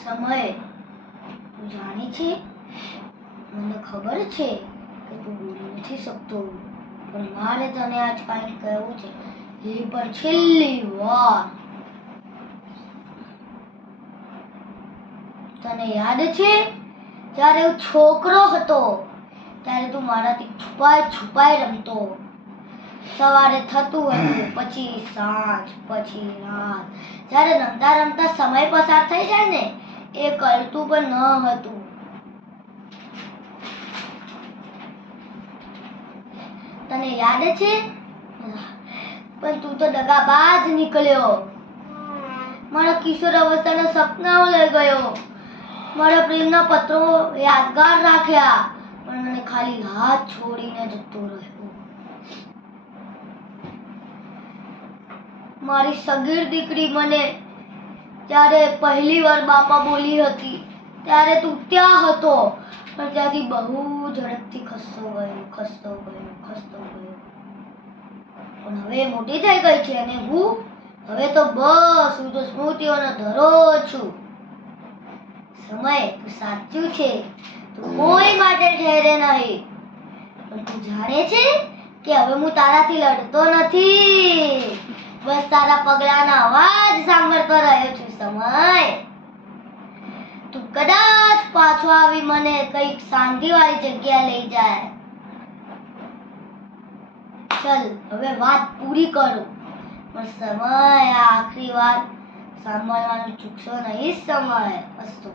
સમય, તું જાણે છે, મને ખબર છે કે તું બોલી નથી શકતો, પણ મારે તને આજ કાંઈ કહેવું છે. એ પણ છેલ્લી વાર. તને યાદ છે જ્યારે હું છોકરો હતો ત્યારે તું મારાથી છુપાઈ છુપાઈ રમતો. સવારે થતું હતું, પછી સાંજ, પછી રાત. જ્યારે રમતા રમતા સમય પસાર થઈ જાય ને એ કળતું પણ ન હતું. તને યાદ છે? પણ તું તો દગાબાજ નીકળ્યો. મારા કિશોર અવસ્થાના સપનાઓ લઈ ગયો. મારા પ્રેમના પત્રો યાદગાર રાખ્યા, પણ મને ખાલી હાથ છોડીને જતો રહ્યો. મારી સગીર દીકરી મને જ્યારે પહેલી વાર બાપા બોલી હતી ત્યારે તું ત્યાં હતો, પણ ત્યાંથી બહુ ઝડપથી ખસતો ગયો. પણ હવે મોટી થઈ ગઈ છે અને હવે તો બસ હું તો સ્મૃતિઓનો ધરો છું. સમય, તું સાચું છે, તું કોઈ માટે ઠહેરે નહીં. પણ તું જાણે છે કે હવે હું તારાથી લડતો નથી, બસ તારા પગલાંના અવાજ સાંભળતો રહ્યો છું. સમય, તું કદાચ પાછો આવી મને કઈક શાંતિવાળી જગ્યાએ લઈ જાય. ચલ હવે વાત પૂરી કરું, પણ સમય, આ આખરી વાત સાંભળવાનું ચૂકશો નહીં. સમય, અસ્તુ.